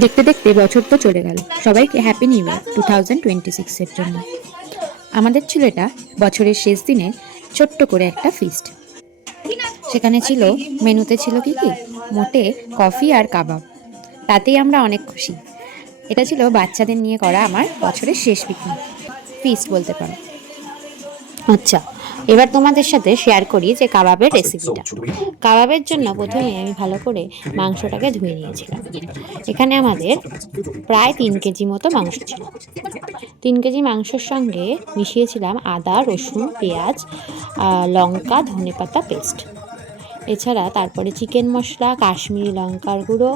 দেখতে দেখতে বছর তো চলে গেল। সবাইকে হ্যাপি নিউ ইয়ার 2026 জন্য। আমাদের ছিল এটা বছরের শেষ দিনে ছোট্ট করে একটা ফিস্ট। সেখানে ছিল, মেনুতে ছিল কি কি, মোটে কফি আর কাবাব। তাতেই আমরা অনেক খুশি। এটা ছিল বাচ্চাদের নিয়ে করা আমার বছরের শেষ পিকনিক, ফিস্ট বলতে পারো। আচ্ছা, এবার তোমাদের সাথে শেয়ার করি যে কাবাবের রেসিপিটা। কাবাবের জন্য প্রথমে আমি ভালো করে মাংসটাকে ধুয়ে নিয়েছিলাম। এখানে আমাদের প্রায় 3 কেজি মতো মাংস ছিল। 3 কেজি মাংসের সঙ্গে মিশিয়েছিলাম আদা, রসুন, পেঁয়াজ, লঙ্কা, ধনেপাতা পেস্ট। এছাড়া তারপরে চিকেন মশলা, কাশ্মীরি লঙ্কার গুঁড়ো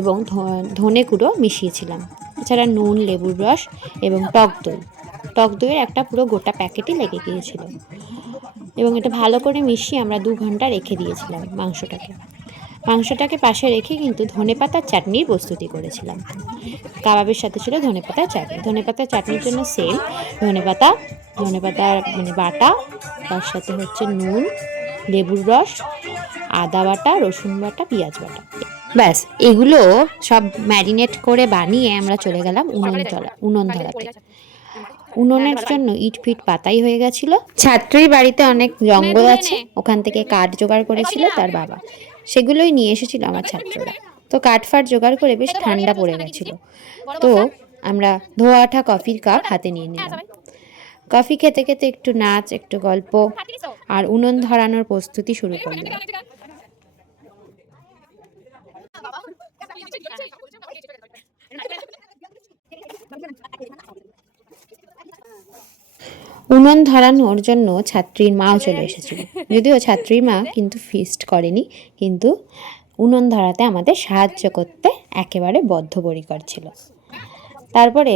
এবং ধনে গুঁড়ো মিশিয়েছিলাম। এছাড়া নুন, লেবুর রস এবং টক দইয়ের একটা পুরো গোটা প্যাকেটই লেগে গিয়েছিল। এবং এটা ভালো করে মিশিয়ে আমরা 2 ঘন্টা রেখে দিয়েছিলাম মাংসটাকে পাশে রেখে কিন্তু ধনেপাতার চাটনির প্রস্তুতি করেছিলাম। কাবাবের সাথে ছিল ধনেপাতার চাটনির জন্য সেম ধনেপাতার মানে বাটা, তার সাথে হচ্ছে নুন, লেবুর রস, আদা বাটা, রসুন বাটা, পেঁয়াজ বাটা। ব্যাস, এগুলো সব ম্যারিনেট করে বানিয়ে আমরা চলে গেলাম উনুন ধরাতে। উনুনের জন্য ইট ফিট পাতাই হয়ে গেছিল। ছাত্রীর বাড়িতে অনেক জঙ্গল আছে, ওখান থেকে কাঠ জোগাড় করেছিল তার বাবা, সেগুলোই নিয়ে এসেছিল আমার ছাত্ররা। তো কাঠ ফাট জোগাড় করে বেশ ঠান্ডা পড়ে গেছিল, তো আমরা ধোয়া ওঠা কফির কাপ হাতে নিয়ে নিলাম। কফি খেতে খেতে একটু নাচ, একটু গল্প আর উনুন ধরানোর প্রস্তুতি শুরু করলাম। উনুন ধরানোর জন্য ছাত্রীর মাও চলে এসেছিল। যদিও ছাত্রীর মা কিন্তু ফিস্ট করেনি, কিন্তু উনুন ধরাতে আমাদের সাহায্য করতে একেবারে বদ্ধপরিকর ছিল। তারপরে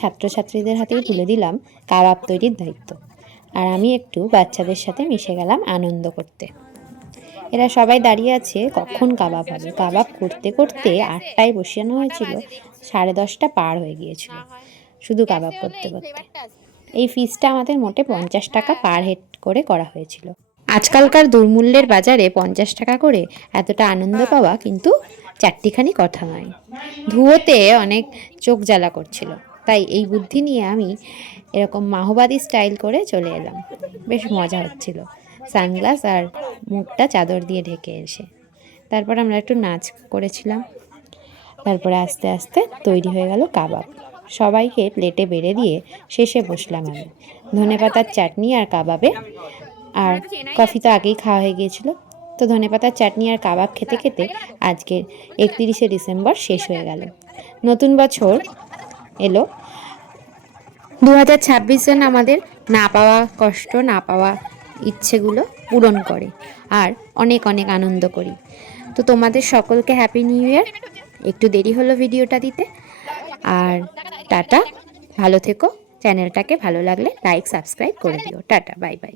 ছাত্রছাত্রীদের হাতেই তুলে দিলাম কাবাব তৈরির দায়িত্ব, আর আমি একটু বাচ্চাদের সাথে মিশে গেলাম আনন্দ করতে। এরা সবাই দাঁড়িয়ে আছে কখন কাবাব হবে। কাবাব করতে করতে 8টায় বসানো হয়েছিল, 10:30 পার হয়ে গিয়েছিল শুধু কাবাব করতে করতে। এই ফিসটা আমাদের মোটে 50 টাকা পার হেড করে করা হয়েছিল। আজকালকার দুর্মূল্যের বাজারে 50 টাকা করে এতটা আনন্দ পাওয়া কিন্তু চারটিখানি কথা নয়। ধুয়োতে অনেক চোখ জ্বালা করছিল, তাই এই বুদ্ধি নিয়ে আমি এরকম মাহবাদী স্টাইল করে চলে এলাম। বেশ মজা হচ্ছিল, সানগ্লাস আর মুখটা চাদর দিয়ে ঢেকে এসে। তারপর আমরা একটু নাচ করেছিলাম। তারপরে আস্তে আস্তে তৈরি হয়ে গেল কাবাব। সবাইকে প্লেটে বেড়ে দিয়ে শেষে বসলাম আমি ধনেপাতার চাটনি আর কাবাবে। আর কফি তো আগেই খাওয়া হয়ে গিয়েছিল, তো ধনেপাতার চাটনি আর কাবাব খেতে খেতে আজকের 31শে ডিসেম্বর শেষ হয়ে গেল। নতুন বছর এলো। 2026 যেন আমাদের না পাওয়া কষ্ট, না পাওয়া ইচ্ছেগুলো পূরণ করে আর অনেক অনেক আনন্দ করি। তো তোমাদের সকলকে হ্যাপি নিউ ইয়ার। একটু দেরি হলো ভিডিওটা দিতে, আর টাটা, ভালো থেকো। চ্যানেলটাকে ভালো লাগলে লাইক সাবস্ক্রাইব করে দিও। Tata, bye bye.